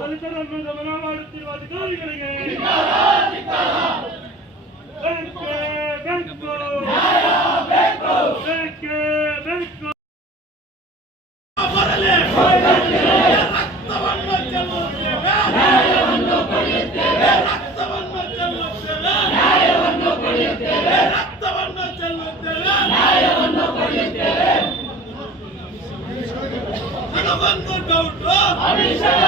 ದಲಿತರನ್ನು ಮಾಡುತ್ತಿರುವ ಅಧಿಕಾರಿಗಳಿಗೆ ರಕ್ತವನ್ನು ಚೆಲ್ಲುತ್ತೇವೆ ನ್ಯಾಯವನ್ನು ಪಡೆಯುತ್ತೇವೆ ಬಂದು ಡೌಟ್ ಅಮಿಷಯ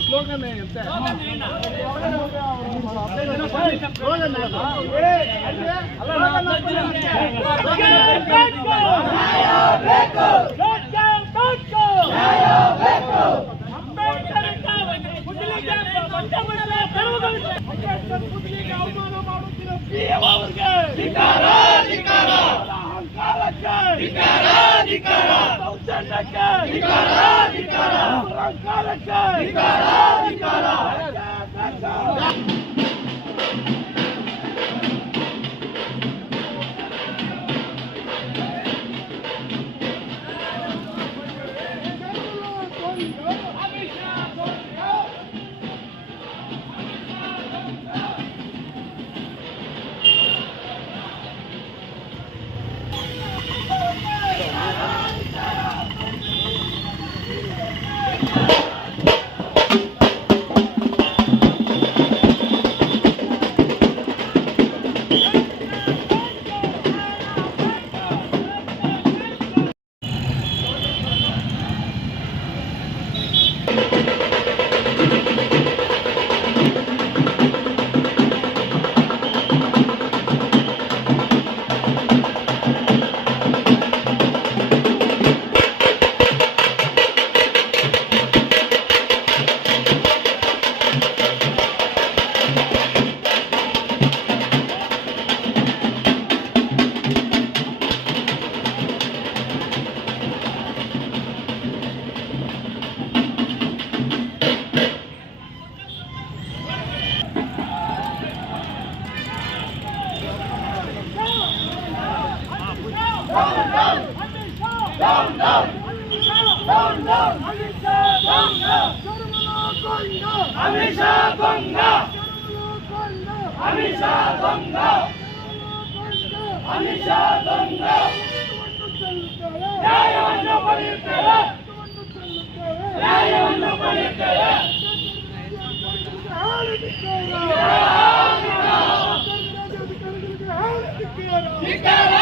ಸ್ಲೋಗನ್ ಇರುತ್ತೆ ಅಂಬೇಡ್ಕರ್ ಅವಮಾನ ಮಾಡುತ್ತಿರೋ ಹೋರಾಟಕ್ಕೆ ಸರ್ಕಾರಕ್ಕೆ ನ್ಯಾಯವನ್ನು ಪಡೆಯುತ್ತೇವೆ. ನ್ಯಾಯವನ್ನು ಪಡೆಯುತ್ತೇವೆ ಧಿಕ್ಕಾರ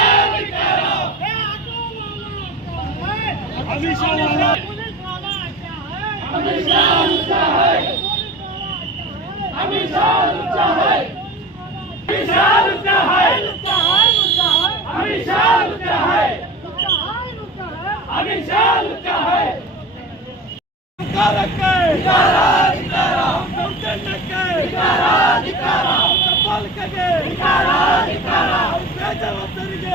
ಜವಾಬ್ದಾರಿಗೆ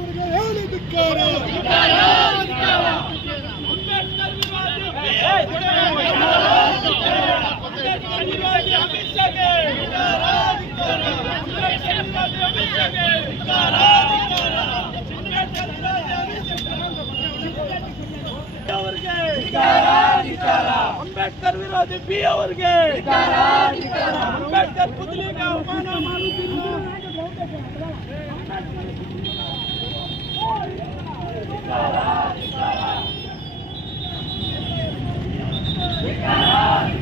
ಅಂಬೇಡ್ಕರ್ ವಿರೋಧಿ ಅಮಿತ್ ಶಾಗೆ ಅಂಬೇಡ್ಕರ್ ವಿರೋಧಿ ಅಮಿತ್ ಶಾಗೆ ಅವರಿಗೆ ಅಂಬೇಡ್ಕರ್ ವಿರೋಧಿ ಬಿ ಅವರಿಗೆ ಅಂಬೇಡ್ಕರ್ ಪುತ್ಲಿಗೆ ಅವಮಾನ ಮಾಡುತ್ತಿರುವ Nicaragua.